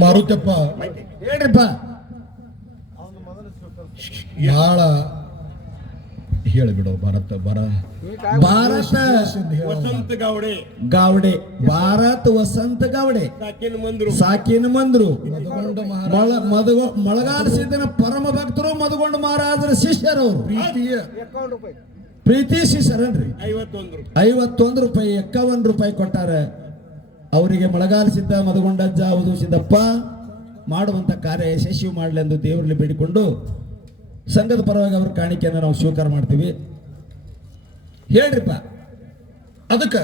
ಮಾರುತಪ್ಪ ಹೇಳ್ರಿಪ್ಪ. ಬಹಳ ಹೇಳಿಬಿಡು. ಭಾರತ ವಸಂತ ಗಾವಡೆ ಗಾವಡೆ ಭಾರತ್ ವಸಂತ ಗಾವಡೆ ಸಾಕಿನ ಮಂದ್ರು ಮಳಗಾಲ ಸಿದ್ದನ ಪರಮ ಭಕ್ತರು ಮಧುಗೊಂಡ ಮಹಾರಾಜರ ಶಿಷ್ಯರವರು ಪ್ರೀತಿ ಶಿಷ್ಯರನ್ರಿ. 51 ರೂಪಾಯಿ 51 ರೂಪಾಯಿ ಕೊಟ್ಟಾರ. ಅವರಿಗೆ ಮಳಗಾಲ ಸಿದ್ಧ ಮಧುಗೊಂಡಜ್ಜ ಹೌದು ಸಿದ್ದಪ್ಪ ಮಾಡುವಂತ ಕಾರ್ಯ ಯಶಸ್ವಿ ಮಾಡಲಿ ಎಂದು ದೇವರಲ್ಲಿ ಬೇಡಿಕೊಂಡು ಸಂಘದ ಪರವಾಗಿ ಅವ್ರ ಕಾಣಿಕೆಯನ್ನು ನಾವು ಸ್ವೀಕಾರ ಮಾಡ್ತೀವಿ. ಹೇಳ್ರಿಪ್ಪ ಅದಕ್ಕೆ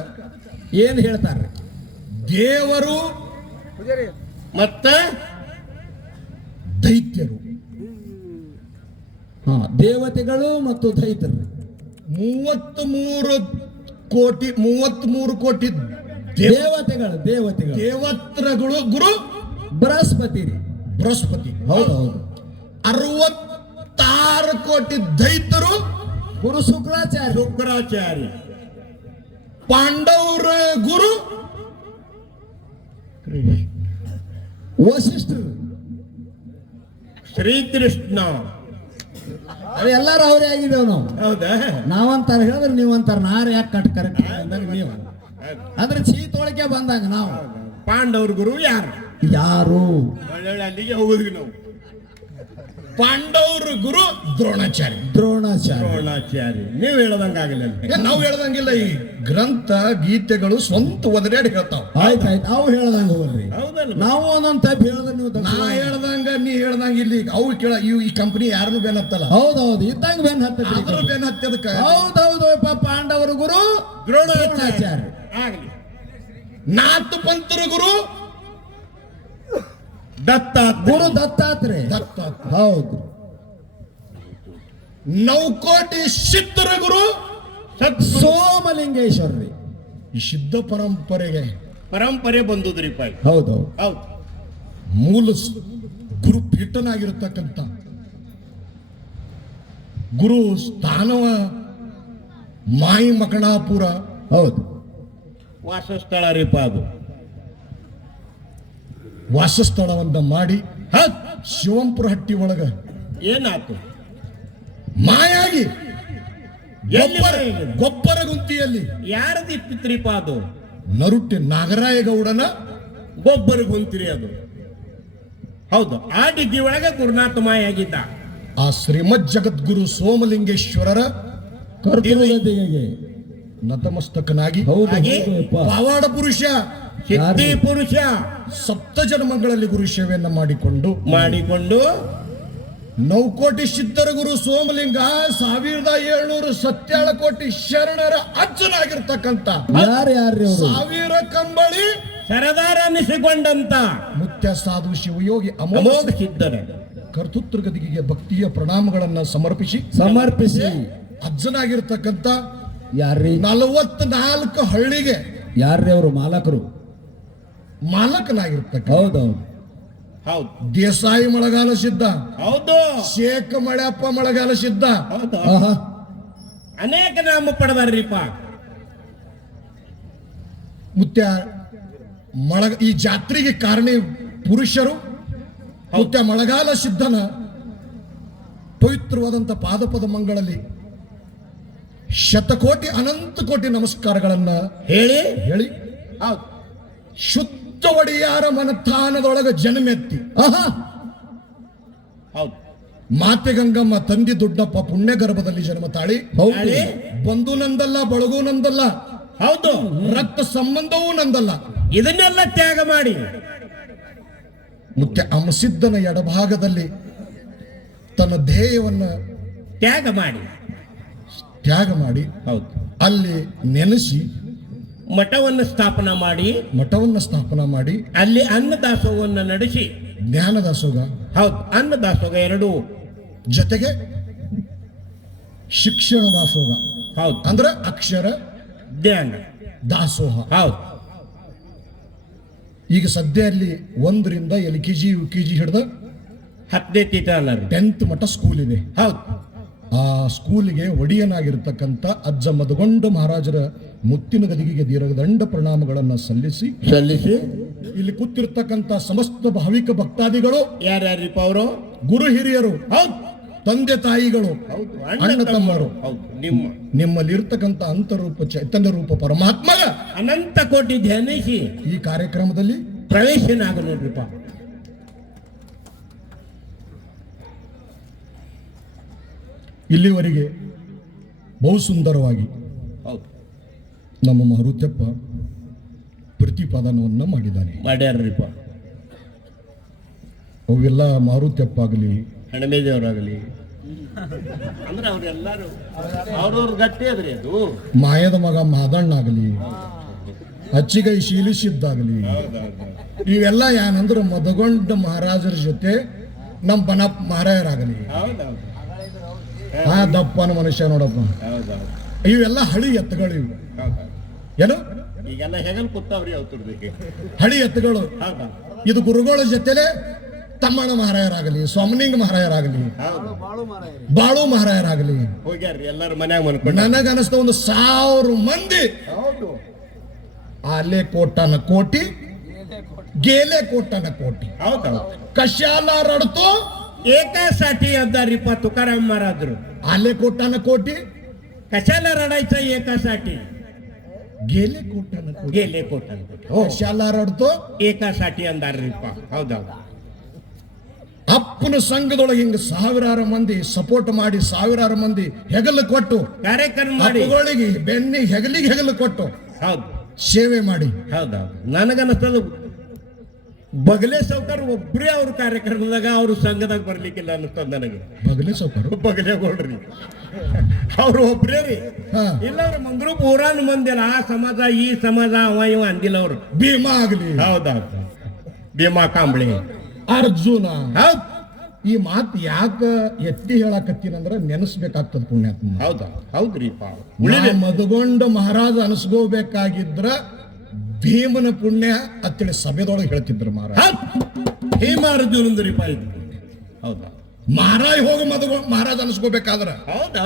ಏನ್ ಹೇಳ್ತಾರ್ರಿ? ದೇವರು ಮತ್ತ ದೈತ್ಯರು, ದೇವತೆಗಳು ಮತ್ತು ದೈತ್ಯರು 33 ಕೋಟಿ ದೇವತೆಗಳು ದೇವತ್ರಗಳು ಗುರು ಬೃಹಸ್ಪತಿ ರೀ. ಬೃಹಸ್ಪತಿ. ಹೌದು 66 ಕೋಟಿ ದೈತ್ಯರು ಗುರು ಶುಕ್ರಾಚಾರ್ಯ. ಪಾಂಡವರ ಗುರು ವಸಿಷ್ಠರು, ಶ್ರೀಕೃಷ್ಣ. ಎಲ್ಲಾರು ಅವರೇ ಆಗಿದ್ದೇವೆ ನಾವು. ಹೌದಾ? ನಾವಂತಾರ ಹೇಳಿದ್ರೆ ನೀವಂತಾರ ನಾರ ಯಾಕೆ ಕರೆಕ್ಟ್ ಅಂದಾಗ ನೀವು ಅಂದ್ರೆ ಚೀತೊಳಗೆ ಬಂದಾಗ ನಾವು ಪಾಂಡವ್ರ ಗುರು ಯಾರು ಅಲ್ಲಿಗೆ ಹೋಗುದ್ವಿ ನಾವು. ಪಾಂಡವರ ಗುರು ದ್ರೋಣಾಚಾರ್ಯ. ನೀವು ಹೇಳದಂಗಾಗಲ್ಲ. ನಾವು ಹೇಳ್ದಂಗಿಲ್ಲ. ಈ ಗ್ರಂಥ ಗೀತೆಗಳು ಸ್ವಂತ ಒದರಾಡಿ ಹೇಳ್ತಾವ. ಆಯ್ತು ಅವು ಹೇಳ್ದಂಗ ಹೋಗ್ರಿ. ಹೌದಲ್ಲ? ನಾವು ಒಂದೊಂದ್ ಟೈಪ್ ಹೇಳ್ದ ನೀವು ನಾ ಹೇಳ್ದಂಗ ನೀ ಹೇಳ್ದಂಗ ಇಲ್ಲಿ ಅವು ಕೇಳ. ಈ ಕಂಪನಿ ಯಾರನ್ನು ಬೆನ್ ಹತ್ತಲ್ಲ. ಹೌದೌದು ಇದ್ದಂಗ ಬೆನ್ ಹತ್ತ ಬೆನ್ ಹತ್ತದಕ್ಕ. ಹೌದೌದು ಪಾಂಡವರ ಗುರು ದ್ರೋಣಾಚಾರ್ಯ. ಆಗ್ಲಿ. ನಾತು ಪಂತರ ಗುರು ಗುರು ದತ್ತಾತ್ರೇಯ. ಹೌದು. ನೌಕೋಟಿ ಸಿದ್ಧರ ಗುರು ಸೋಮಲಿಂಗೇಶ್ವರ್ರಿ. ಈ ಸಿದ್ಧ ಪರಂಪರೆ ಬಂದುದ್ರಿಪ್ಪ. ಹೌದು ಮೂಲ ಗುರುಪೀಠನಾಗಿರತಕ್ಕಂಥ ಗುರು ಸ್ಥಾನವ ಮಾಯಿ ಮಕಣಾಪುರ. ಹೌದು ವಾಸಸ್ಥಳ ರೀಪ. ಅದು ವಾಸಸ್ಥಳವನ್ನ ಮಾಡಿ ಶಿವಂಪುರ ಹಟ್ಟಿ ಒಳಗ ಏನಾಯ್ತು? ಮಾಯಾಗಿ ಗೊಬ್ಬರ ಗುಂತಿಯಲ್ಲಿ ಯಾರದು ಇಪ್ಪಿತ್ರಿಪ? ಅದು ನರುಟ್ಟಿ ನಾಗರಾಯಗೌಡನ ಗೊಬ್ಬರ ಗುಂತಿರಿ. ಅದು ಹೌದು. ಆ ಡಿಗ್ಗಿ ಒಳಗೆ ಗುರುನಾಥ ಮಾಯಾಗಿದ್ದ. ಆ ಶ್ರೀಮದ್ ಜಗದ್ಗುರು ಸೋಮಲಿಂಗೇಶ್ವರರ ಕರ್ತವ್ಯಗೆ ನತಮಸ್ತಕನಾಗಿ ಪವಾಡ ಪುರುಷ ಸಿದ್ಧಿ ಪುರುಷ ಸಪ್ತ ಜನ್ಮಗಳಲ್ಲಿ ಗುರು ಸೇವೆಯನ್ನ ಮಾಡಿಕೊಂಡು ನೌಕೋಟಿ ಸಿದ್ಧರ ಗುರು ಸೋಮಲಿಂಗ 1777 ಕೋಟಿ ಶರಣರ ಅಜ್ಜನಾಗಿರ್ತಕ್ಕಂಥ ಸಾವಿರ ಕಂಬಳಿ ಸರದಾರ ಅನ್ನಿಸಿಕೊಂಡಂತ ಮುತ್ಯ ಸಾಧು ಶಿವಯೋಗಿ ಅಮೋಘ ಸಿದ್ಧರ ಕರ್ತೃತ್ವ ಗದಿಗೆ ಭಕ್ತಿಯ ಪ್ರಣಾಮಗಳನ್ನ ಸಮರ್ಪಿಸಿ ಅಜ್ಜನಾಗಿರ್ತಕ್ಕಂಥ ಯಾರ್ರಿ? 44 ಹಳ್ಳಿಗೆ ಯಾರ್ರಿ ಅವರು ಮಾಲಕನಾಗಿರ್ತಕ್ಕ. ಹೌದೌದು. ದೇಸಾಯಿ ಮಳೆಗಾಲ ಸಿದ್ಧ. ಹೌದು. ಶೇಖ ಮಳೆಯಪ್ಪ ಮಳೆಗಾಲ ಸಿದ್ಧ. ಹೌದು. ಅನೇಕ ನಾಮ ಪಡೆದಾರ್ರಿಪ್ಪ. ಮುತ್ಯ ಈ ಜಾತ್ರೆಗೆ ಕಾರಣ ಪುರುಷರು ಮುತ್ಯ ಮಳೆಗಾಲ ಸಿದ್ಧನ ಪವಿತ್ರವಾದಂಥ ಪಾದಪದ ಮಂಗಳಲ್ಲಿ ಶತಕೋಟಿ ಅನಂತ ಕೋಟಿ ನಮಸ್ಕಾರಗಳನ್ನ ಹೇಳಿ ಶುದ್ಧ ಒಡೆಯಾರ ಮನಸ್ಥಾನದೊಳಗ ಜನ್ಮೆತ್ತಿ ಮಾತೆ ಗಂಗಮ್ಮ ತಂದಿ ದೊಡ್ಡಪ್ಪ ಪುಣ್ಯ ಗರ್ಭದಲ್ಲಿ ಜನ್ಮ ತಾಳಿ. ಬಂಧು ನಂದಲ್ಲ, ಬಳಗೂ ನಂದಲ್ಲ, ಹೌದು, ರಕ್ತ ಸಂಬಂಧವೂ ನಂದಲ್ಲ. ಇದನ್ನೆಲ್ಲ ತ್ಯಾಗ ಮಾಡಿ ಮುಖ್ಯ ಅಮಸಿದ್ದನ ಎಡಭಾಗದಲ್ಲಿ ತನ್ನ ಧ್ಯೇಯವನ್ನ ತ್ಯಾಗ ಮಾಡಿ ಹೌದು ಅಲ್ಲಿ ನೆನೆಸಿ ಮಠವನ್ನು ಸ್ಥಾಪನಾ ಮಾಡಿ ಅಲ್ಲಿ ಅನ್ನದಾಸೋಹವನ್ನು ನಡೆಸಿ ಜ್ಞಾನದಾಸೋಹ. ಹೌದು. ಅನ್ನದಾಸೋಹ ಎರಡೂ ಜೊತೆಗೆ ಶಿಕ್ಷಣ ದಾಸೋಹ. ಹೌದು. ಅಂದ್ರೆ ಅಕ್ಷರ ಜ್ಞಾನ ದಾಸೋಹ. ಹೌದು. ಈಗ ಸದ್ಯ ಅಲ್ಲಿ 1ರಿಂದ LKG UKG ಹಿಡಿದು 10th ಮಠ ಸ್ಕೂಲ್ ಇದೆ. ಹೌದು. ಆ ಸ್ಕೂಲಿಗೆ ಒಡೆಯನಾಗಿರ್ತಕ್ಕಂಥ ಅಜ್ಜ ಮಧುಗೊಂಡ ಮಹಾರಾಜರ ಮುತ್ತಿನ ಗದಿಗೆಗೆ ದೀರ್ಘದಂಡ ಪ್ರಣಾಮಗಳನ್ನು ಸಲ್ಲಿಸಿ ಇಲ್ಲಿ ಕೂತಿರ್ತಕ್ಕಂಥ ಸಮಸ್ತ ಭಾವಿಕ ಭಕ್ತಾದಿಗಳು, ಯಾರ್ಯಾರಿಪ್ಪ ಅವರು? ಗುರು ಹಿರಿಯರು, ಹೌದು ತಂದೆ ತಾಯಿಗಳು, ಹೌದು, ಅಣ್ಣ ತಮ್ಮರು, ಹೌದು. ನಿಮ್ಮಲ್ಲಿರ್ತಕ್ಕಂಥ ಅಂತರೂಪ ಚೈತನ್ಯ ರೂಪ ಪರಮಾತ್ಮಗ ಅನಂತ ಕೋಟಿ ಧ್ಯಾನಿಸಿ ಈ ಕಾರ್ಯಕ್ರಮದಲ್ಲಿ ಪ್ರವೇಶನಾಗ ನೋಡ್ರಿಪ್ಪ. ಇಲ್ಲಿವರೆಗೆ ಬಹು ಸುಂದರವಾಗಿ ಹೌದು ನಮ್ಮ ಮಾರುತ್ಯಪ್ಪ ಪ್ರತಿಪಾದನವನ್ನ ಮಾಡಿದ್ದಾನೆ. ಮಾಡ್ಯಾರ್ರಿಪ್ಪ. ಅವೆಲ್ಲ ಮಾರುತ್ಯಪ್ಪ ಆಗಲಿ, ಹಣಮೇದೇವರಾಗಲಿ, ಅಂದ್ರೆ ಅವ್ರೆಲ್ಲಾರು ಅವ್ರವ್ರ ಗಟ್ಟಿ ಅದ್ರಿ ಅದು. ಮಾಯದ ಮಗ ಮಾದಣ್ಣ ಆಗಲಿ, ಅಚ್ಚಿಗೈ ಶೀಲಿಸಿದ್ದಾಗಲಿ, ಇವೆಲ್ಲ ಏನಂದ್ರೆ ಮದಗೊಂಡ ಮಹಾರಾಜರ ಜೊತೆ ನಮ್ಮ ಬನಪ್ಪ ಮಹಾರಾಯರಾಗಲಿ, ಹೌದೌದು ಆ ದಪ್ಪನ ಮನುಷ್ಯ ನೋಡಪ್ಪ, ಹೌದೌದು ಇವೆಲ್ಲ ಹಳಿ ಎತ್ತುಗಳು. ಇವು ಏನು ಈಗೆಲ್ಲ ಹೆಗಲ್ ಕೂತಾವ್ರಿ ಅವ್ರದಕ್ಕೆ. ಹಳಿ ಎತ್ತುಗಳು. ಹೌದಾ? ಇದು ಗುರುಗಳ ಜೊತೆಲೆ ತಮ್ಮಣ್ಣ ಮಹಾರಾಯರಾಗಲಿ, ಸೋಮನಿಂಗ ಮಹಾರಾಯರಾಗಲಿ, ಹೌದು ಬಾಳು ಮಹಾರಾಯರಾಗಲಿ, ಹೋಗ್ಯಾರ್ರಿ ಎಲ್ಲಾರು ಮನ್ಯಾಗ ಮನ್ಕೊಂಡು. ನನಗನಿಸ್ತ ಒಂದು 1000 ಮಂದಿ ಹೌದು ಆಲೆ ಕೋಟನ ಕೋಟಿ, ಗೇಲೆ ಕೋಟನ ಕೋಟಿ, ಹೌದೌದು ಕಶ್ಯಾಲ ರಡ್ತು एकासाठी अद्दारिप्पा तुकाराम महाराजರು. आले कोटानं कोटी, कशाला रडायचं एकासाठी? गेले कोटानं कोटी, गेले कोटा कशाला रडतो? एकासाठी अंधारिप्पा. ಹೌದೌದು ಅಪ್ಪನ ಸಂಘದೊಳಗೆ ಹಿಂಗ 1000 ಮಂದಿ ಸಪೋರ್ಟ್ ಮಾಡಿ 1000 ಮಂದಿ ಹೆಗಲು ಕೊಟ್ಟು ಕಾರ್ಯಕ್ರಮ ಮಾಡಿ ಅಪ್ಪಗಳಿಗೆ ಬೆನ್ನಿ ಹೆಗಲಿಗೆ ಹೆಗಲು ಕೊಟ್ಟು ಹೌದು ಸೇವೆ ಮಾಡಿ. ಹೌದೌದು ನನಗನ್ನಿಸ್ತದ ಬಗಲೆ ಸೌಕರ್ ಒಬ್ರೇ ಅವ್ರ ಕಾರ್ಯಕ್ರಮದಾಗ ಅವ್ರ ಸಂಘದಾಗ ಬರ್ಲಿಕ್ಕಿಲ್ಲ ಅನ್ನಿಸ್ತದ ನನಗೆ. ಬಗಲೆ ಸೌಕರ್ ಬಗಲೆ ಕೊಡ್ರಿ ಅವ್ರು ಒಬ್ರೇ ರೀ. ಹಾ. ಇಲ್ಲ ಅವ್ರ ಮಂದ್ರು ಪೂರಾನ್ ಮಂದಿಲ್ಲ, ಆ ಸಮಾಜ ಈ ಸಮಾಜ ಅವ ಇವ ಅಂದಿಲ್ಲ ಅವ್ರು. ಭೀಮಾ ಆಗಲಿ, ಹೌದೌದು ಭೀಮಾ ಕಾಂಬಳಿ, ಅರ್ಜುನ. ಹೌದು ಈ ಮಾತು ಯಾಕ ಎತ್ತಿ ಹೇಳಕತ್ತೀನಂದ್ರ ನೆನೆಸ್ಬೇಕಾಗ್ತದ ಪುಣ್ಯಾತ್ಮ. ಹೌದಾ? ಹೌದ್ರಿಪ್ಪ. ಮದಗೊಂಡ ಮಹಾರಾಜ ಅನಿಸ್ಕೋಬೇಕಾಗಿದ್ರ ಭೀಮನ ಪುಣ್ಯ ಅಂತೇಳಿ ಸಭೆದೊಳಗೆ ಹೇಳ್ತಿದ್ರು ಮಹಾರಾಜ. ಹೇಮಾರ್ಜುನಂದ್ರಿಪ್ಪ ಇದು. ಹೌದಾ? ಮಹಾರಾಜ್ ಹೋಗಿ ಮಹಾರಾಜ ಅನಿಸ್ಕೋಬೇಕಾದ್ರ, ಹೌದಾ?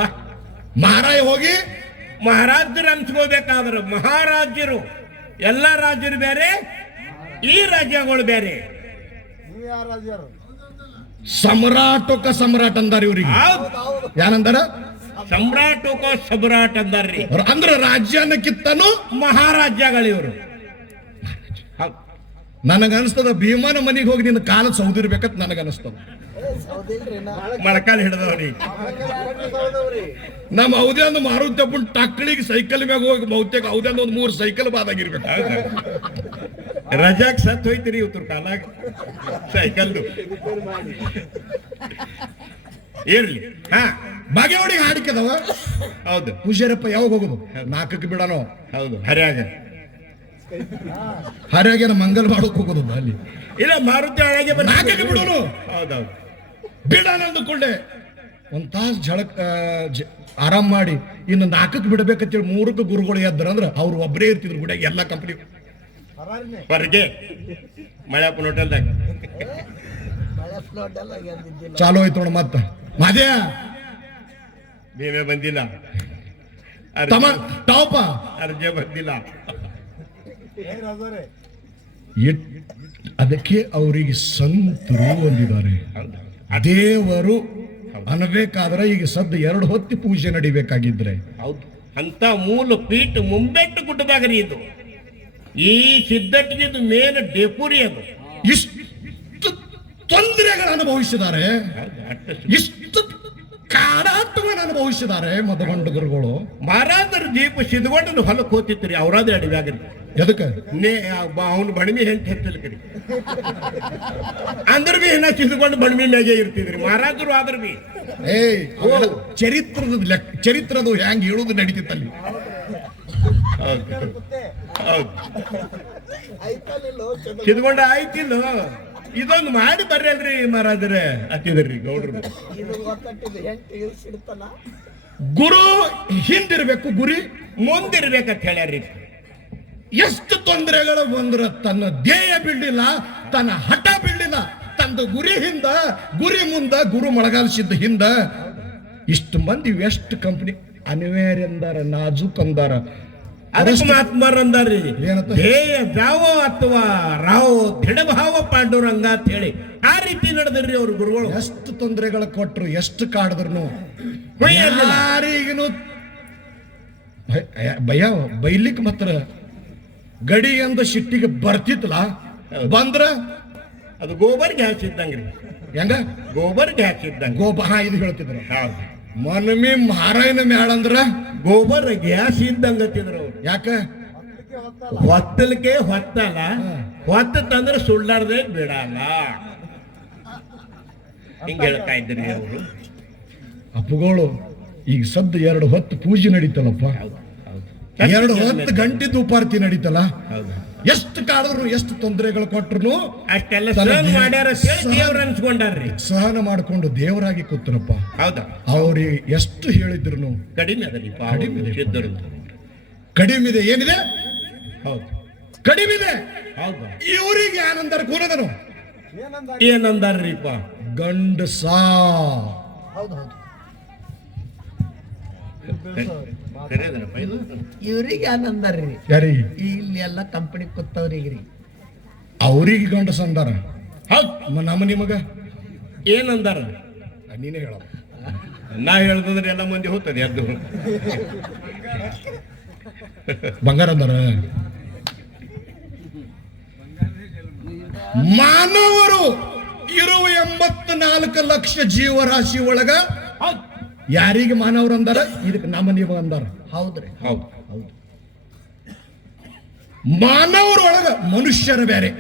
ಮಹಾರಾಜ್ ಹೋಗಿ ಮಹಾರಾಜರು ಅನ್ಸ್ಕೋಬೇಕಾದ್ರ, ಮಹಾರಾಜರು ಎಲ್ಲ ರಾಜ್ಯರು ಬೇರೆ, ಈ ರಾಜ್ಯಗಳು ಬೇರೆ. ಸಮ್ರಾಟಕ ಸಮ್ರಾಟ್ ಅಂದಾರ ಇವ್ರಿಗೆ. ಏನಂದಾರ? ಸಮ್ರಾಟಕೋ ಸಮ್ರಾಟ್ ಅಂದಾರ್ರಿ. ಅಂದ್ರ ರಾಜ್ಯನ ಕಿತ್ತನು ಮಹಾರಾಜ್ಯಗಳು ಇವರು. ನನಗನ್ಸ್ತದ ಭೀಮನ ಮನೆಗೆ ಹೋಗಿ ನಿನ್ನ ಕಾಲ ಸೌದಿರ್ಬೇಕಂತ ನನಗನ್ಸ್ತದ. ಮೊಳಕಾಲ್ ಹಿಡ್ದವ್ರಿ. ನಮ್ಮ ಹೌದೇ ಒಂದು ಮಾರುತಪ್ಪನ ಟಕ್ಕಳಿಗೆ ಸೈಕಲ್ ಮ್ಯಾಗ ಹೋಗಿ ಬಹುತೇಕ ಹೌದೇ ಒಂದು 3 ಸೈಕಲ್ ಬಾದಾಗಿರ್ಬೇಕು. ರಜಾಕ್ ಸತ್ ಹೋಯ್ತಿರಿ ಇವ್ರ ಕಾಲಾಗ ಸೈಕಲ್ದು. ಇರ್ಲಿ. ಹಾ, ಬಾಗೇವಾಡಿಗೆ ಹಾಡಿಕೆದವ. ಹೌದು. ಪೂಜಾರಪ್ಪ ಯಾವಾಗ ಹೋಗುದು? 4ಕ್ಕೆ ಬಿಡನೋ. ಹೌದು. ಹರ್ಯಾಗ ಹರ್ಯಾಗೇನ ಮಂಗಲ್ ಮಾಡೋಕ್ ಹೋಗುದು ಅಲ್ಲಿ. ಇಲ್ಲ, ಮಾರುತಿ ಒಳಗೆ 4ಕ್ಕೆ ಬಿಡೋನು. ಹೌದೌದು. ಬಿಡೋಣ ಅಂದುಕೊಂಡೆ ಒಂದ್ ತಾಸು ಆರಾಮ್ ಮಾಡಿ ಇನ್ನು 4ಕ್ಕೆ ಬಿಡಬೇಕಂತೇಳಿ 3ಕ್ಕೆ ಗುರುಗಳು ಎದ್ರಂದ್ರ ಅವ್ರು ಒಬ್ಬರೇ ಇರ್ತಿದ್ರು ಗುಡಿಯಾಗ. ಎಲ್ಲ ಕಂಪನಿ ಹೊರಗೆ ಮಳೆಪ್ಪನ ಹೋಟೆಲ್ದಾಗ ಚಾಲು ಆಯ್ತು ನೋಡ. ಮತ್ತ ಮಾದ್ಯ ನೀವೇ ಬಂದಿಲ್ಲ, ಟಾಪ ಅರ್ಜೆ ಬಂದಿಲ್ಲ. ಅದಕ್ಕೆ ಅವರಿಗೆ ಸಂತರು ಹೊಂದಿದ್ದಾರೆ. ದೇವರು ಅನ್ಬೇಕಾದ್ರೆ ಈಗ ಸದ್ದ 2 ಹೊತ್ತಿ ಪೂಜೆ ನಡಿಬೇಕಾಗಿದ್ರೆ ಹೌದು. ಅಂತ ಮೂಲ ಪೀಠ ಮುಂಬೆಟ್ಟು ಗುಡ್ಡದಾಗರಿ ಇದು. ಈ ಸಿದ್ಧಟ್ಟಿಗೆ ಮೇನ್ ಡೆಪುರಿ ಅದು. ಇಷ್ಟು ತೊಂದರೆಗಳನ್ನು ಅನುಭವಿಸಿದ್ದಾರೆ, ಇಷ್ಟು ಕಾಡಾಟವನ್ನು ಅನುಭವಿಸಿದ್ದಾರೆ ಮದಗೊಂಡ ಗುರುಗಳು. ಮಹಾರಾಜರ ದೀಪ ಸಿದ್ಕೊಂಡು ಹೊಲಕ್ಕೆ ಹೋಗ್ತಿತ್ರಿ ಅವರಾದ ಅಡಿವ್ಯಾಗ್ರಿ. ಎದಕ್ಕೆ? ಅವನು ಬಣಮಿ ಹೆಂಗೆ ಹೆಚ್ಚಲ್ ಕರಿ ಅಂದ್ರ ಬಿ ಇನ್ನ ಸಿದ್ಕೊಂಡು ಬಣಮಿ ಮ್ಯಾಗೆ ಇರ್ತಿದ್ರಿ ಮಹಾರಾಜರು. ಆದ್ರ ಬಿ ಚರಿತ್ರದ ಹ್ಯಾಂಗ್ ಹೇಳುದು ನಡೀತಿತ್ತಲ್ಲಿ. ಸಿದ್ಕೊಂಡ ಆಯ್ತಿಲ್ಲ, ಇದೊಂದು ಮಾಡಿ ಬರ್ರಿ ಅಲ್ರಿ ಮಹಾರಾಜರೇ ಹತ್ತಿದ್ರಿ ಗೌಡ್ರು. ಗುರು ಹಿಂದಿರ್ಬೇಕು, ಗುರಿ ಮುಂದಿರ್ಬೇಕಂತ ಹೇಳ್ಯಾರ್ರಿ. ಎಷ್ಟು ತೊಂದರೆಗಳು ಬಂದ್ರ ತನ್ನ ಧ್ಯೇಯ ಬಿಡ್ಲಿಲ್ಲ, ತನ್ನ ಹಠ ಬಿಡ್ಲಿಲ್ಲ. ತಂದ ಗುರಿ ಮುಂದ ಗುರು ಮೊಳಗಾಲ್ಸಿದ್ದ ಹಿಂದ ಇಷ್ಟು ಮಂದಿ ವೆಸ್ಟ್ ಕಂಪನಿ ಅನಿವಾರ್ಯ ಅಂದಾರ, ನಾಜೂಕ್ ಅಂದಾರ. ಅದಕ್ಕೆ ಮಹಾತ್ಮರ್ ಅಂದಾರ್ರಿ ಏನಂತ? ಧ್ಯೇಯ ದ್ರಾವ ಅಥವಾ ರಾವ್ ದೃಢಭಾವ ಪಾಂಡುರಂಗ ಅಂತ ಹೇಳಿ ಆ ರೀತಿ ನಡೆದ್ರಿ ಅವ್ರ ಗುರುಗಳು. ಎಷ್ಟು ತೊಂದರೆಗಳ ಕೊಟ್ರು, ಎಷ್ಟು ಕಾಡಿದ್ರು ಬೈಯಲಿಲ್ಲ. ಯಾರಿಗೂ ಭಯ ಬೈಲಿಕ್ ಮಾತ್ರ ಗಡಿ ಅಂದ ಶಿಟ್ಟಿಗೆ ಬರ್ತಿತ್ತಲ್ಲ, ಬಂದ್ರ ಅದು ಗೋಬರ್ ಗ್ಯಾಸ್ ಇದ್ದಂಗ್ರಿ, ಹೆಂಗ ಗೋಬರ್ ಗ್ಯಾಸ್ ಇದ್ದಂಗ. ಇದು ಹೇಳ್ತಿದ್ರು. ಹೌದು, ಮನಮಿ ಮಾರಾಯಣ ಮ್ಯಾಳ ಅಂದ್ರ ಗೋಬರ್ ಗ್ಯಾಸ್ ಇದ್ದಂಗ ಅಂತಿದ್ರು ಅವ್ರು. ಯಾಕ ಹೊತ್ತಲಿಕ್ಕೆ ಹೊತ್ತಲ್ಲ, ಹೊತ್ತ ತಂದ್ರೆ ಸುಳ್ಳಾರ್ದೆ ಬಿಡಲ್ಲ, ಹಿಂಗ ಹೇಳ್ತಾ ಇದ್ರಿ ಅವರು. ಅಪ್ಪುಗಳು ಈಗ ಸದ್ದು 2 ಹೊತ್ತು ಪೂಜೆ ನಡೀತಲ್ಲಪ್ಪ, 2 ಹೊತ್ತು ಗಂಟೆ ದುಪಾರ್ತಿ ನಡೀತಲ್ಲ, ಎಷ್ಟು ಕಾಡಿದ್ರು ಎಷ್ಟು ತೊಂದರೆಗಳು ಕೊಟ್ರು ಅಷ್ಟೆಲ್ಲ ಸಹನ ಮಾಡ್ಯಾರ ದೇವ್ರ ಅನ್ಸ್ಕೊಂಡಾರ್ರಿ. ಸಹನ ಮಾಡ್ಕೊಂಡು ದೇವರಾಗಿ ಕೂತ್ರಪ್ಪ. ಹೌದಾ, ಅವ್ರಿಗೆ ಎಷ್ಟು ಹೇಳಿದ್ರು ಕಡಿಮೆ ಅದರಿ ಸಿದ್ಧರು. ಕಡಿಮಿದೆ, ಏನಿದೆ ಹೌದು, ಕಡಿಮಿದೆ. ಹೌದಾ, ಇವ್ರಿಗೆ ಏನಂದಾರ ಕೂನದನು ಏನಂದಾರ್ರಿಪ್ಪ? ಗಂಡಸ. ಇವ್ರಿಗೆ ಏನಂದಾರ್ರಿ? ಯಾರಿಗೆ? ಇಲ್ಲಿ ಎಲ್ಲ ಕಂಪನಿ ಕೂತವ್ರಿಗ್ರಿ. ಅವ್ರಿಗೆ ಗಂಡಸ ಅಂದಾರ. ಹೌದು, ನಮ್ಮ ನಿಮಗ ಏನಂದಾರ? ನೀನೇ ಹೇಳ. ನಾ ಹೇಳ್ದಂದ್ರೆ ಎಲ್ಲ ಮಂದಿ ಹೋಗ್ತದೆ ಅದು. ಬಂಗಾರ ಅಂದಾರ. ಮಾನವರು ಇರುವ 84 ಲಕ್ಷ ಜೀವರಾಶಿ ಒಳಗ ಯಾರಿಗೆ ಮಾನವರು ಅಂದಾರ? ಇದಕ್ಕೆ ನಮ್ಮ ನೀವು ಅಂದಾರ. ಹೌದ್ರಿ. ಹೌದು, ಮಾನವರೊಳಗ ಮನುಷ್ಯರ ಬೇರೆ,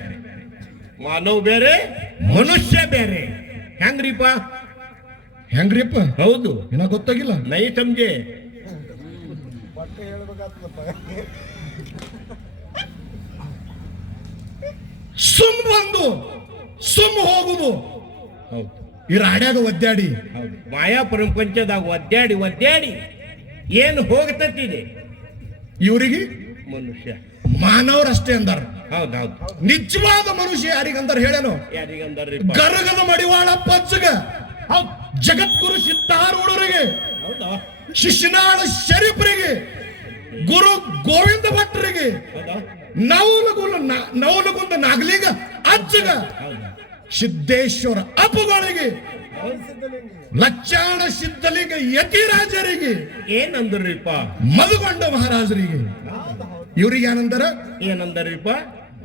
ಮಾನವ್ ಬೇರೆ ಮನುಷ್ಯ ಬೇರೆ. ಹೆಂಗ್ರಿಪ್ಪ? ಹೆಂಗ್ರಿಪ್ಪ? ಹೌದು, ಏನ ಗೊತ್ತಾಗಿಲ್ಲ. ನೈ ಸಮಜೆ. ಸುಮ್ ಬಂದು ಸುಮ್ ಹೋಗುದು. ಹೌದು, ಈ ರಾಡ್ಯಾಗ ಒದ್ದಾಡಿ ಹೌದು, ಮಾಯಾ ಪ್ರಪಂಚದಾಗ ಒದ್ದಾಡಿ ಒದ್ದಾಡಿ ಏನು ಹೋಗ್ತತಿದೆ ಇವರಿಗೆ ಮನುಷ್ಯ. ಮಾನವರಷ್ಟೇ ಅಂದಾರ. ಹೌದೌದು, ನಿಜವಾದ ಮನುಷ್ಯ ಯಾರಿಗಂದಾರ ಹೇಳೇನು? ಯಾರಿಗಂದಾರ್ರಿಪ್ಪ? ಗರಗದ ಮಡಿವಾಳ ಪಚ್ಚಗ, ಜಗದ್ಗುರು ಸಿದ್ಧಾರೂಢರಿಗೆ, ಹೌದಾ, ಶಿಶುನಾಳ ಶರೀಫರಿಗೆ, ಗುರು ಗೋವಿಂದ ಭಟ್ರಿಗೆ, ಹೌದಾ, ನವಲಗುಂದ ನಾಗಲಿಂಗ ಅಜ್ಜಗ, ಹೌದಾ, ಸಿದ್ದೇಶ್ವರ ಅಪ್ಪುಗಳಿಗೆ, ಲಚ್ಚಾಣ ಸಿದ್ಧಲಿಂಗ ಯತಿರಾಜರಿಗೆ, ಏನಂದ್ರಿಪ್ಪ? ಮಧುಗೊಂಡ ಮಹಾರಾಜರಿಗೆ, ಇವ್ರಿಗೆ ಏನಂದಾರ? ಏನಂದಾರ್ರಿಪ್ಪ?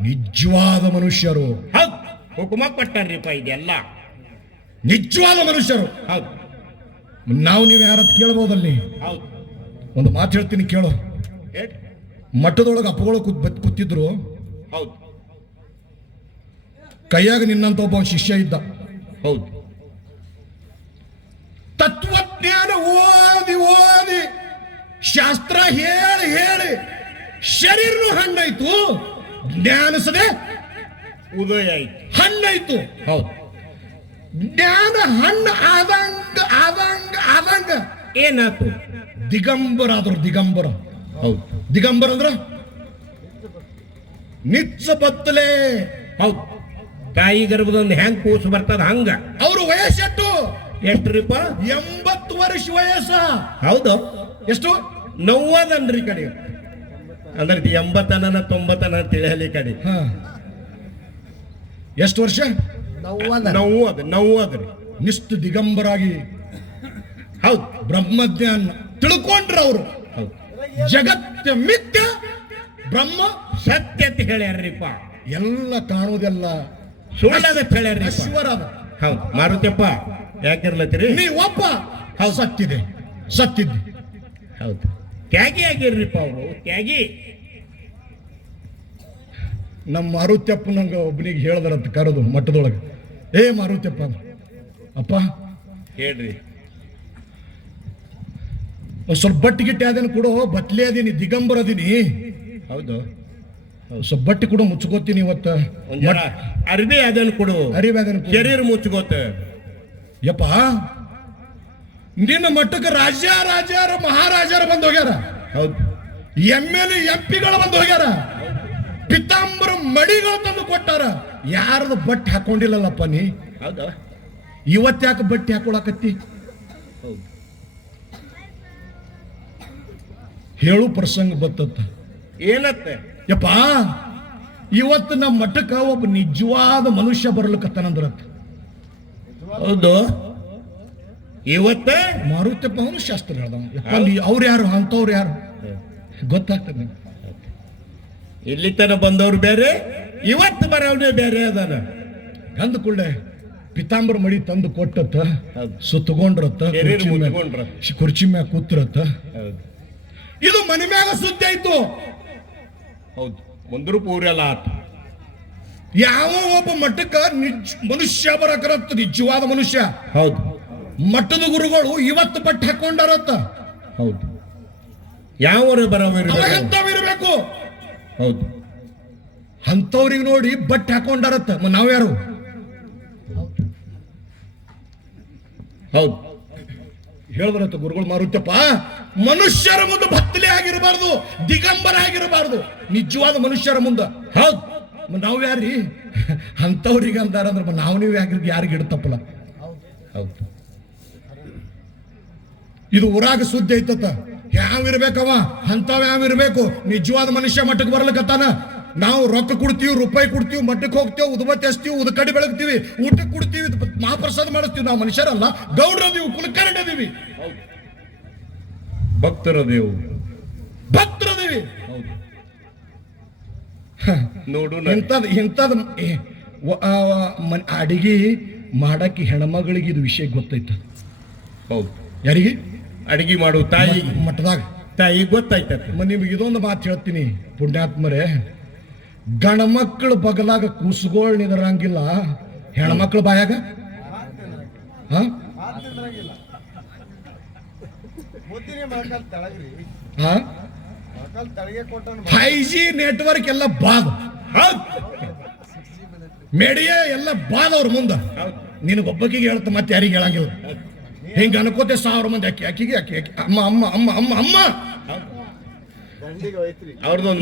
ನಿಜವಾದ ಮನುಷ್ಯರು. ಹೌದು, ಹುಕುಮ ಕೊಟ್ಟಾರ್ರಿಪ್ಪ ಇದೆಲ್ಲ. ನಿಜವಾದ ಮನುಷ್ಯರು. ಹೌದು, ನೀವು ಯಾರತ್ ಕೇಳಬಹುದಲ್ಲಿ? ಹೌದು, ಒಂದು ಮಾತು ಹೇಳ್ತೀನಿ ಕೇಳು. ಹೇಳ್. ಮಠದೊಳಗೆ ಅಪ್ಪಗಳು ಕೂತಿದ್ರು. ಹೌದು, ಕೈಯಾಗ ನಿನ್ನಂತ ಒಬ್ಬ ಶಿಷ್ಯ ಇದ್ದ. ಹೌದು, ತತ್ವಜ್ಞಾನ ಓದಿ ಓದಿ ಶಾಸ್ತ್ರ ಹೇಳಿ ಹೇಳಿ ಶರೀರನು ಹಣ್ಣಾಯ್ತು, ಜ್ಞಾನಿಸದೆ ಉದಯ ಆಯ್ತು. ಹಣ್ಣಾಯ್ತು. ಹೌದು, ಜ್ಞಾನ ಹಣ್ಣು ಆದಂಗ ಏನಾಯ್ತು? ದಿಗಂಬರ ಆದ್ರು. ದಿಗಂಬರ. ಹೌದು, ದಿಗಂಬರ ಅಂದ್ರ ನಿಚ್ಚ ಬತ್ತಲೆ. ಹೌದು, ತಾಯಿ ಗರ್ಭದೊಂದು ಹೆಂಗ್ ಕೂಸು ಬರ್ತದ ಹಂಗ. ಅವ್ರ ವಯಸ್ಸೆಟ್ಟು? ಎಷ್ಟ್ರಿಪ್ಪ? 80 ವರ್ಷ ವಯಸ್ಸ. ಹೌದು, ಎಷ್ಟು? 90 ಕಡೆ ಅಂದ್ರೆ 80 90 ತಿಳಿಯಲಿ ಕಡೆ. ಎಷ್ಟು ವರ್ಷ? 90 ನಿಷ್ಠ ದಿಗಂಬರಾಗಿ ಹೌದು, ಬ್ರಹ್ಮಜ್ಞಾನ ತಿಳ್ಕೊಂಡ್ರ ಅವರು. ಹೌದು, ಜಗತ್ತ ಮಿಥ್ಯ, ಬ್ರಹ್ಮ ಸತ್ಯ ಅಂತ ಹೇಳ್ಯಾರ್ರಿಪ್ಪ. ಎಲ್ಲ ಕಾಣುವುದೆಲ್ಲ ಸುಳ್ಳದ ಹೇಳ್ಯಾರ್ರಿಪ್ಪ. ಅಶ್ವರಾದ. ಹೌದು, ಮಾರುತಿಯಪ್ಪ ಯಾಕಿರ್ಲತ್ತೀರಿ? ನೀ ಒಬ್ಬ ಸತ್ತಿದೆ, ಸತ್ತಿದ್ದಿ. ಹೌದು, ತ್ಯಾಗಿ ಆಗಿರ್ರಿಪ್ಪ ಅವರು, ತ್ಯಾಗಿ. ನಮ್ಮ ಮಾರುತ್ಯಪ್ಪ ನಂಗೆ ಒಬ್ಬನಿಗೆ ಹೇಳ್ದಾರಂತ ಕರೆದು ಮಠದೊಳಗೆ, ಏ ಮಾರುತ್ಯಪ್ಪ, ಅಪ್ಪ ಹೇಳ್ರಿ, ಸ್ವಲ್ಪ ಬಟ್ಟಿ ಗಿಟ್ಟಿ ಅದೇನು ಕೊಡು, ಬತ್ಲೆ ಅದೀನಿ, ದಿಗಂಬರ ಅದೀನಿ. ಹೌದು, ಸ್ವಲ್ಪ ಬಟ್ಟಿ ಕೂಡ ಮುಚ್ಕೋತೀನಿ ಇವತ್ತ. ಒಂದ್ ಜರ ಅರ್ಬಿ ಅದನ್ನು ಕೊಡು, ಅರಿಬೇದನ್ ಶರೀರ ಮುಚ್ಕೋತ. ಯಪ್ಪ, ನಿನ್ನ ಮಟ್ಟಕ್ಕೆ ರಾಜ್ಯಾರ ಮಹಾರಾಜರು ಬಂದು ಹೋಗ್ಯಾರ. ಹೌದು, MLA MP ಗಳು ಬಂದು ಹೋಗ್ಯಾರ. ಪಿತಾಂಬರ ಮಡಿಗಳು ತಂದು ಕೊಟ್ಟಾರ. ಯಾರದ ಬಟ್ಟೆ ಹಾಕೊಂಡಿಲ್ಲಲ್ಲಪ್ಪ ನೀ. ಹೌದಾ, ಇವತ್ತ್ಯಾಕೆ ಬಟ್ಟೆ ಹಾಕೊಳಕತ್ತಿ? ಹೌದು, ಹೇಳು ಪ್ರಸಂಗ ಬತ್ತತ್ತ. ಏನತ್ತೆ ಯಪ್ಪ ಇವತ್ತು ನಮ್ಮ ಮಠಕ್ಕ ಒಬ್ಬ ನಿಜವಾದ ಮನುಷ್ಯ ಬರ್ಲಿಕ್ಕತ್ತಾನಂದ್ರತ್ತ. ಹೌದು ಇವತ್ತ ಮಾರುತಪ್ಪ ಅವನು ಶಾಸ್ತ್ರ ಹೇಳ್ದವ. ಯಪ್ಪ ಅವ್ರು ಯಾರು ಅಂತವ್ರು ಯಾರು ಗೊತ್ತಾಗ್ತದೆ ನಿಮ್ಗೆ. ಇಲ್ಲಿ ತನ ಬಂದವ್ರು ಬೇರೆ, ಇವತ್ತು ಬರೋವನೇ ಬೇರೆ ಅದಾನ. ಅಂದ ಕೂಡಲೇ ಪಿತಾಂಬರ ಮಡಿ ತಂದು ಕೊಟ್ಟತ್ತ, ಹೌದು. ಸುತ್ತಗೊಂಡ್ರತ್ತ, ಕೆರೀರ್ ಮುಚ್ಕೊಂಡ್ರ. ಕುರ್ಚಿ ಮ್ಯಾಗ ಕೂತ್ರತ್ತ. ಹೌದು ಇದು ಮನೆ ಮ್ಯಾಗ ಸುದ್ದಿ ಆಯ್ತು. ಹೌದು ಮುಂದ್ರು ಪೂರೆಲ್ಲ ಆತ. ಯಾವ ಒಬ್ಬ ಮಠಕ್ಕ ಮನುಷ್ಯ ಬರಕರತ್ತ, ನಿಜವಾದ ಮನುಷ್ಯ. ಹೌದು ಮಠದ ಗುರುಗಳು ಇವತ್ತು ಬಟ್ಟೆ ಹಾಕೊಂಡಾರತ್ತ. ಹೌದು ಯಾವ ಬರೋವಿರ್ಬೇಕು. ಅವಾಗಂತವಿರ್ಬೇಕು. ಹೌದು ಅಂತವ್ರಿಗೆ ನೋಡಿ ಬಟ್ಟೆ ಹಾಕೊಂಡಾರತ್ತ. ನಾವ್ಯಾರು? ಹೌದು ಹೇಳಿದ್ರತ್ತ ಗುರುಗಳು, ಮಾರುತ್ಯಪ್ಪ ಮನುಷ್ಯರ ಮುಂದೆ ಭತ್ತಲೆ ಆಗಿರಬಾರ್ದು, ದಿಗಂಬರ ಆಗಿರಬಾರ್ದು, ನಿಜವಾದ ಮನುಷ್ಯರ ಮುಂದೆ. ಹೌದು ನಾವ್ ಯಾರ್ರಿ ಅಂತವ್ರಿಗೆ ಅಂತಾರ ಅಂದ್ರೆ ನಾವು ನೀವು ಯಾರಿಗೆ ಇಡ್ತಪ್ಪಲ್ಲ. ಹೌದು ಇದು ಊರಾಗ ಸುದ್ದಿ ಐತತ್ತ. ಯಾವಿರ್ಬೇಕವ ಅಂತವ್ ಯಾವಿರ್ಬೇಕು. ನಿಜವಾದ ಮನುಷ್ಯ ಮಠಕ್ಕೆ ಬರ್ಲಿಕ್ಕತ್ತಾನ. ನಾವು ರೊಕ್ಕ ಕೊಡ್ತೀವಿ, ರೂಪಾಯಿ ಕೊಡ್ತೀವಿ, ಮಠಕ್ಕೆ ಹೋಗ್ತೀವಿ, ಉದ್ಬತ್ತಿ ಹಚ್ತೀವಿ, ಉದಕಡಿ ಬೆಳಗ್ತೀವಿ, ಊಟಕ್ಕೆ ಕೊಡ್ತೀವಿ, ಮಹಾಪ್ರಸಾದ ಮಾಡಿಸ್ತೀವಿ. ನಾವು ಮನುಷ್ಯರಲ್ಲ, ಗೌಡ್ರದೀವಿ, ಕುಲಕರ್ಣದೀವಿ, ಭಕ್ತರದೇವು, ಭಕ್ತರದೀವಿ. ಹೌದು ನೋಡು ಇಂಥದ್ ಅಡಿಗೆ ಮಾಡಕ್ಕೆ ಹೆಣ್ಮಗಳಿಗೆ ಇದು ವಿಷಯ ಗೊತ್ತೈತ. ಹೌದು ಯಾರಿಗೆ? ಅಡಿಗೆ ಮಾಡು ತಾಯಿ ಮಠದಾಗ ತಾಯಿ ಗೊತ್ತಾಯ್ತದೆ. ನಿಮ್ಗೆ ಇದೊಂದು ಮಾತು ಹೇಳ್ತೀನಿ ಪುಣ್ಯಾತ್ಮರೇ, ಗಣಮಕ್ಕಳು ಬಗಲಾಗ ಕೂಸುಗೋಳ್ ನಿದರಂಗಿಲ್ಲ, ಹೆಣ್ಮಕ್ಳು ಬಾಯಾಗ 5G ನೆಟ್ವರ್ಕ್ ಎಲ್ಲ ಬಾದ್, ಮೇಡಿಯಾ ಎಲ್ಲ ಬಾದ್ ಅವ್ರ ಮುಂದ. ನಿನಗೊಬ್ಬಕಿಗೆ ಹೇಳ್ತ ಮತ್ತೆ ಯಾರಿಗೆ ಹೇಳಂಗಿಲ್ಲ. ಹಿಂಗ ಅನ್ಕೋತೆ 1000 ಮಂದಿ ಅಕ್ಕಿಗೆ ಅಮ್ಮ ಅಮ್ಮ ಅಮ್ಮ ಅಮ್ಮ ಅಮ್ಮ ಅವ್ರದೊಂದು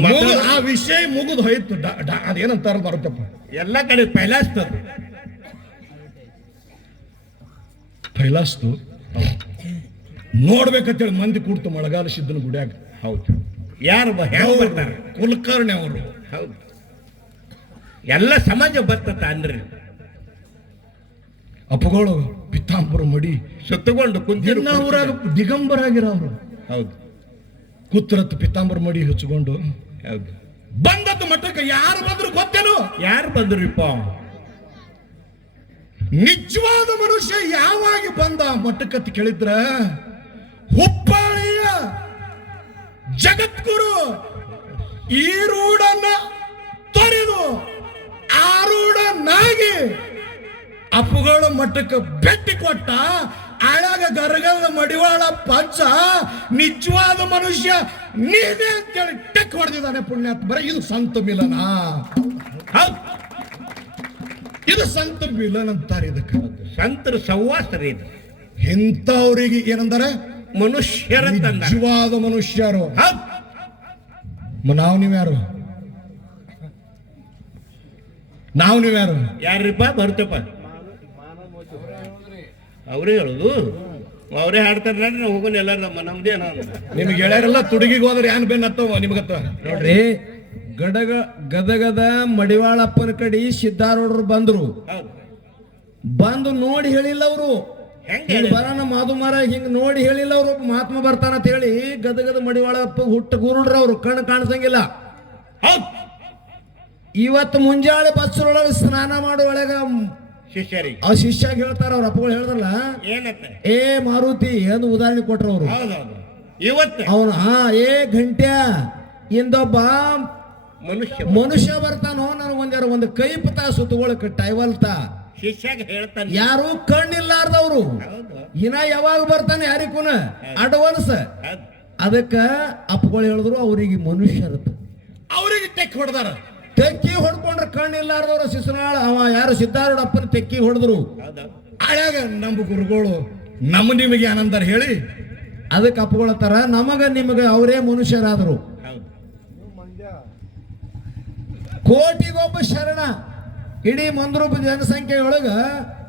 ಆ ವಿಷಯ ಮುಗಿದು ಹೋಯ್ತು. ಅದೇನಂತಾರ ಬರುತ್ತಪ್ಪ, ಎಲ್ಲ ಕಡೆ ಪೈಲಾಸ್ತದ. ಫೈಲಾಸ್ತು ನೋಡ್ಬೇಕಂತೇಳಿ ಮಂದಿ ಕೂಡ್ತು ಮಳೆಗಾಲ ಸಿದ್ದನ ಗುಡಿಯಾಗ. ಹೌದು ಯಾರು ಬರ್ತಾರೆ? ಕುಲಕರ್ಣಿ ಅವರು. ಹೌದು ಎಲ್ಲ ಸಮಾಜ ಬರ್ತತ ಅಂದ್ರೆ ಅಪ್ಪಗಳು ಪಿತಾಂಬರ ಮಡಿ ಸುತ್ತಕೊಂಡು ಕುಂತಿರು. ಊರಾಗ ದಿಗಂಬರ ಆಗಿರೋರು. ಹೌದು ಕೂತ್ರತ್ ಪಿತಾಂಬರ ಮಡಿ ಹಚ್ಕೊಂಡು ಹೌದು ಬಂದದ್ದು ಮಠಕ್ಕೆ ಯಾರು ಬಂದ್ರು ಗೊತ್ತೇನು? ಯಾರು ಬಂದ್ರಿಪ್ಪ? ನಿಜವಾದ ಮನುಷ್ಯ ಯಾವಾಗ ಬಂದ ಮಠಕ್ಕತ್ ಕೇಳಿದ್ರ ಹುಬ್ಬಳ್ಳಿಯ ಜಗದ್ಗುರು ಈರೂಢನ್ನ ತೊರೆದು ಆರೂಢನಾಗಿ ಅಪ್ಪುಗಳು ಮಠಕ್ಕೆ ಭೇಟಿ ಕೊಟ್ಟ. ಆಳಾಗ ಗರಗದ ಮಡಿವಾಳ ಪಂಚ ನಿಜವಾದ ಮನುಷ್ಯ ನೀನೇ ಅಂತೇಳಿ ಟೆಕ್ ಹೊಡೆದಿದ್ದಾನೆ ಪುಣ್ಯಾತ್ಮರ. ಇದು ಸಂತ ಮಿಲನ. ಇದು ಸಂತ ಮಿಲನ್ ಅಂತಾರೆ. ಇದಕ್ಕೆ ಸಂತರ ಸಹವಾಸರ ಇದು. ಇಂಥವ್ರಿಗೆ ಏನಂತಾರೆ? ಮನುಷ್ಯರ ತಂದ ನಿಜವಾದ ಮನುಷ್ಯರು. ನಾವು ನೀವ್ಯಾರು? ನಾವು ನೀವ್ಯಾರು? ಯಾರಿಪ್ಪ ಬರ್ತಪ್ಪ? ಅವರೇ ಹೇಳುದು, ಅವರೇ ಹಾಡ್ತಾರೆ. ನೋಡ್ರಿ ನಾವು ಹೋಗೋಣ ಎಲ್ಲಾರು ನಮ್ದೇ. ನಿಮ್ಗೆ ಹೇಳ್ಯಾರಲ್ಲ ತುಡುಗಿಗೆ ಹೋದ್ರೆ ಏನ್ ಬೆನ್ನತ್ತವ ನಿಮ್ಗತ್ತ ನೋಡ್ರಿ. ಗದಗದ ಮಡಿವಾಳಪ್ಪನ ಕಡೆ ಸಿದ್ದಾರೂಢರು ಬಂದ್ರು. ಬಂದು ನೋಡಿ ಹೇಳಿಲ್ಲ ಅವರು. ಬರೋಣ ಮಾದುಮಾರ ಹಿಂಗ್ ನೋಡಿ ಹೇಳಿಲ್ಲ ಅವರು. ಮಹಾತ್ಮ ಬರ್ತಾನ ಅಂತ ಹೇಳಿ ಗದಗದ ಮಡಿವಾಳಪ್ಪ ಹುಟ್ಟ ಗುರುಡ್ರ ಅವ್ರು ಕಣ್ಣು ಕಾಣಿಸಂಗಿಲ್ಲ. ಇವತ್ತು ಮುಂಜಾಳೆ ಬಸ್ಸರೊಳಗೆ ಸ್ನಾನ ಮಾಡುವೊಳಗ ಶಿಷ್ಯರಿಗೆ ಆ ಶಿಷ್ಯಾಗ ಹೇಳ್ತಾರ, ಅವ್ರ ಅಪ್ಪಗಳು ಹೇಳ್ತಾರಲ್ಲ, ಏನಂತ ಏ ಮಾರುತಿ ಎಂದು ಉದಾಹರಣೆ ಕೊಟ್ರ ಅವರು. ಇವತ್ತು ಅವನು ಏ ಗಂಟ್ಯಾ ಇಂದೊಬ್ಬ ಮನುಷ್ಯ ಬರ್ತಾನೋ, ನನಗೆ ಒಂದು ಕೈಪ್ ತಾಸು ತಗೊಳಕ್ ಟೈವಲ್ತ. ಶಿಷ್ಯಾಗ ಹೇಳ್ತಾನೆ ಯಾರು ಕಣ್ಣಿಲ್ಲಾರ್ದವ್ರು. ಇನ್ನ ಯಾವಾಗ ಬರ್ತಾನೆ ಯಾರಿಗೂನ ಅಡ್ವಾನ್ಸ್. ಅದಕ್ಕ ಅಪ್ಪಗಳು ಹೇಳಿದ್ರು ಅವ್ರಿಗೆ ಮನುಷ್ಯರ ಅವ್ರಿಗೆ ಟೆಕ್ ಹೊಡೆದಾರ. ತೆಕ್ಕಿ ಹೊಡ್ಕೊಂಡ್ರೆ ಕಣ್ಣಿಲ್ಲಾರ್ದವ್ರು ಶಿಶುನಾಳ ಅವ ಯಾರು ಸಿದ್ದಾರೂಢ ಅಪ್ಪನ ತೆಕ್ಕಿ ಹೊಡೆದ್ರು. ಆಳ್ಯಾಗ ನಮ್ಮ ಗುರುಗಳು ನಮ್ಮ ನಿಮಗೆ ಏನಂದಾರ ಹೇಳಿ? ಅದಕ್ಕೆ ಅಪ್ಪಗಳತ್ತಾರ ನಮಗ ನಿಮಗ ಅವರೇ ಮನುಷ್ಯರಾದ್ರು. ಕೋಟಿಗೊಬ್ಬ ಶರಣ. ಇಡೀ ಮಂದ್ರೂಪ ಜನಸಂಖ್ಯೆ ಒಳಗ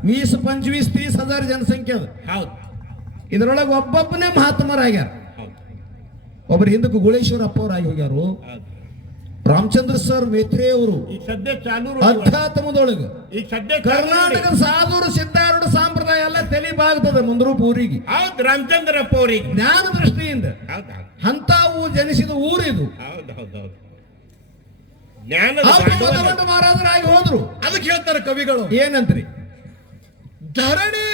20-25-30,000 ಜನಸಂಖ್ಯೆ ಅದ. ಹೌದು ಇದ್ರೊಳಗೆ ಒಬ್ಬೊಬ್ಬನೇ ಮಹಾತ್ಮರಾಗ್ಯಾರ. ಒಬ್ರು ಹಿಂದಕ್ಕೆ ಗುಳೇಶ್ವರ ಅಪ್ಪ ಅವ್ರಾಗಿ ಹೋಗ್ಯಾರು. ರಾಮಚಂದ್ರ ಸರ್ ಮೇತ್ರೆ ಅವರು ಈಗ ಸದ್ಯ ಚಾಲೂ ಅಧ್ಯಾತ್ಮದೊಳಗ ಈಗ ಸದ್ಯ ಕರ್ನಾಟಕದ ಸಾಧುರು ಸಿದ್ಧಾರೂಢ ಸಂಪ್ರದಾಯ ಎಲ್ಲ ತಲೆಬಾಗ್ತದೆ ಮುಂದ್ರೂಪ ಊರಿಗೆ ಹೌದು ರಾಮಚಂದ್ರಪ್ಪ ಅವ್ರಿಗೆ ಜ್ಞಾನ ದೃಷ್ಟಿಯಿಂದ ಹೌದು ಅಂತಾವು ಜನಿಸಿದ ಊರಿದು. ಹೌದು ಹೌದು ಹೌದು ಜ್ಞಾನದ ಅವ್ರು ಭಾಂಡವಾಳ. ದೊಡ್ಡ ಮಹಾರಾಜರಾಗಿ ಹೋದ್ರು. ಅದಕ್ಕೆ ಹೇಳ್ತಾರೆ ಕವಿಗಳು, ಏನಂತ್ರಿ? ಧರಣಿ